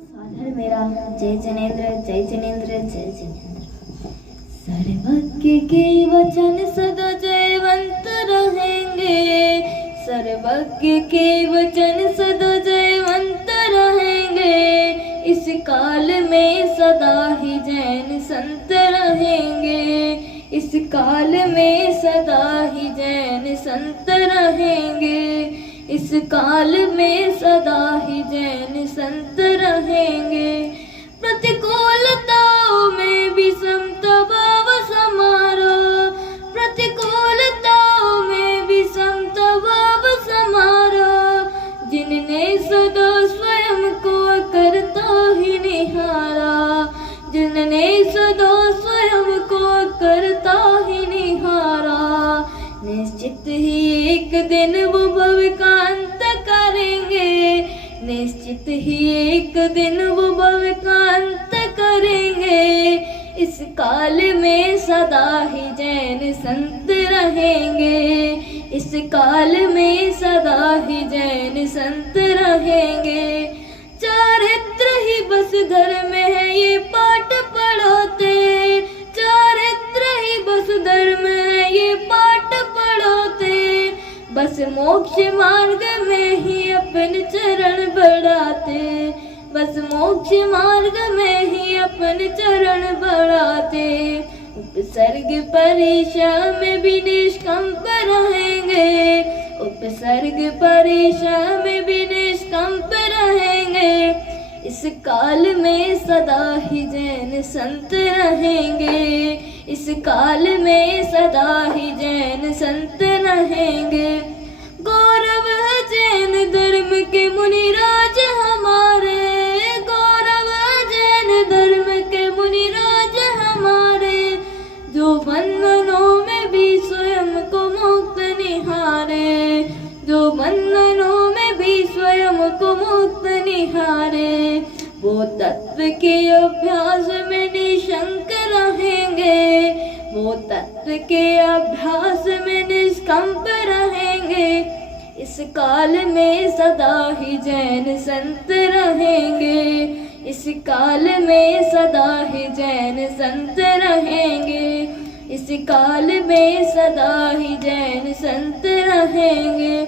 साधन मेरा जय जनेन्द्र जय जनेन्द्र जय जनेन्द्र। सर्वज्ञ के वचन सदा जयवंत रहेंगे, सर्वज्ञ के वचन सदा जयवंत रहेंगे। इस काल में सदा ही जैन संत रहेंगे, इस काल में सदा ही जैन संत रहेंगे, इस काल में सदा ही जैन संत रहेंगे। प्रतिकूलताओं में भी समता भाव समारो, प्रतिकूलताओं में भी समता भाव समारो। जिनने सदा स्वयं को करता ही निहारा, जिनने सदा स्वयं को करता ही निहारा। निश्चित ही एक दिन वो भव का अंत करेंगे, निश्चित ही एक दिन वो भव का अंत करेंगे। इस काल में सदा ही जैन संत रहेंगे, इस काल में सदा ही जैन संत रहेंगे। चारित्र ही बस धर्म है ये पाठ पढ़ोते, चारित्र ही बस धर्म है ये पाठ पढ़ोते। बस मोक्ष मार्ग में ही अपन चरण बढ़ाते, बस मोक्ष मार्ग में ही अपन चरण बढ़ाते। उपसर्ग परीक्षा में भी निष्कंप रहेंगे, उपसर्ग परीक्षा में भी निष्कंप रहेंगे। इस काल में सदा ही जैन संत रहेंगे, इस काल में सदा ही जैन संत रहेंगे। गौरव है जैन धर्म के मुनिराज हमारे, गौरव है जैन धर्म के मुनिराज हमारे। जो बंधनों में भी स्वयं को मुक्त निहारे, जो बंधनों में भी स्वयं को मुक्त निहारे। वो तत्व के अभ्यास में निशंक रहेंगे, वो तत्व के अभ्यास में निष्कंप रहेंगे। इस काल में सदा ही जैन संत रहेंगे, इस काल में सदा ही जैन संत रहेंगे, इस काल में सदा ही जैन संत रहेंगे।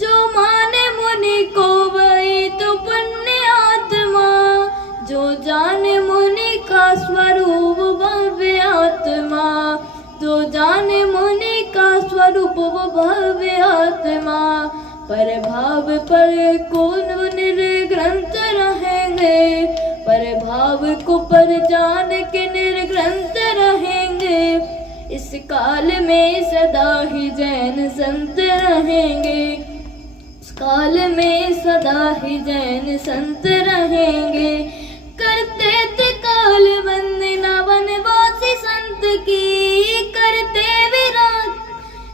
जो माने मुनि को वही तो पुण्य आत्मा, जो जाने मुनि का स्वरूप भव्य आत्मा, जो जाने मुनि का स्वरूप वो भव्य आत्मा। पर भाव पर कौन निर्ग्रंथ रहेंगे, पर भाव को पर जान के निर्ग्रंथ रहेंगे। इस काल में सदा ही जैन संत रहेंगे, इस काल में सदा ही जैन संत रहेंगे। करते थे काल वंदना वनवासी संत की, करते विराट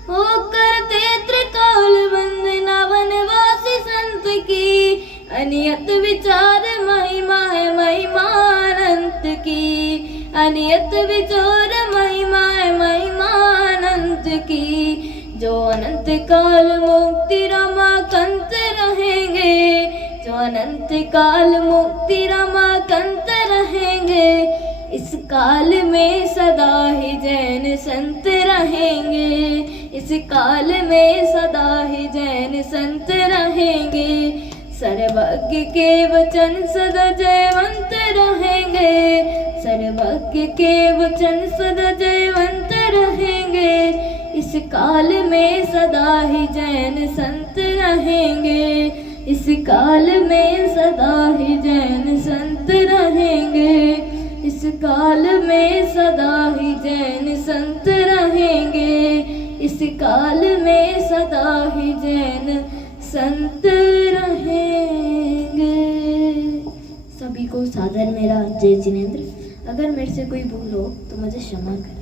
हो करते त्रिकाल वंदना वनवासी संत की। अनियत विचार महिमा है महिमा अनंत की, अनियत विचार महिमा है महिमा अनंत की। जो अनंत काल मुक्ति रमाकांत रहेंगे, जो अनंत काल मुक्ति रमाकांत रहेंगे। इस काल में सदा ही जैन संत रहेंगे, इस काल में सदा ही जैन संत रहेंगे। सर्वज्ञ के वचन सदा जयवंत रहेंगे, सर्वज्ञ के वचन सदा जयवंत रहेंगे। इस काल में सदा ही जैन संत रहेंगे, इस काल में सदा ही जैन संत रहेंगे, इस काल में सदा ही जैन संत रहेंगे, इस काल में सदा ही जैन संत रहेंगे। सभी को सादर मेरा जय जिनेन्द्र। अगर मेरे से कोई भूल हो तो मुझे क्षमा करें।